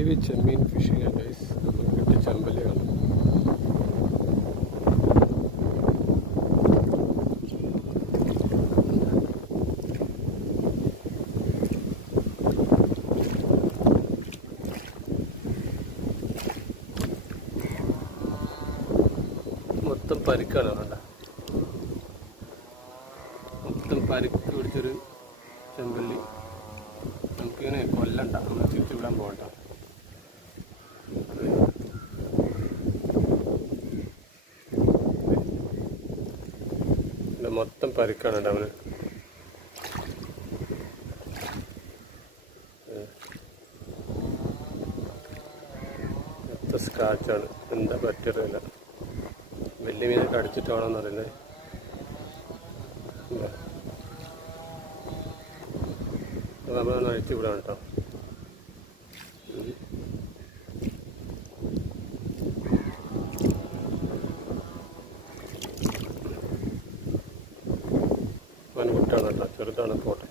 Live ചെമ്മീൻ phishing ആണ് guys. നമുക്ക് കിട്ടിയ ചെമ്പല്ലിയാണ്. മൊത്തം പരിക്കാണ് വേണ്ട, മൊത്തം പരിക്ക് പിടിച്ചൊരു ചെമ്പല്ലി. നമുക്കിങ്ങനെ കൊല്ലണ്ട, നമ്മൾ തിരിച്ചു വിടാൻ പോകണ്ട. മൊത്തം പരിക്കാണ് അവന്. മൊത്തം സ്ക്രാച്ചാണ്. എന്താ പറ്റിയറിയില്ല. വലിയ മീനൊക്കെ അടിച്ചിട്ട് വേണമെന്നറിയില്ലേ. നമ്മളൊന്ന് അഴിച്ചു വിടാം കേട്ടോ. വൻകുട്ടാണ് കേട്ടോ, ചെറുതാണ് പോട്ടെ.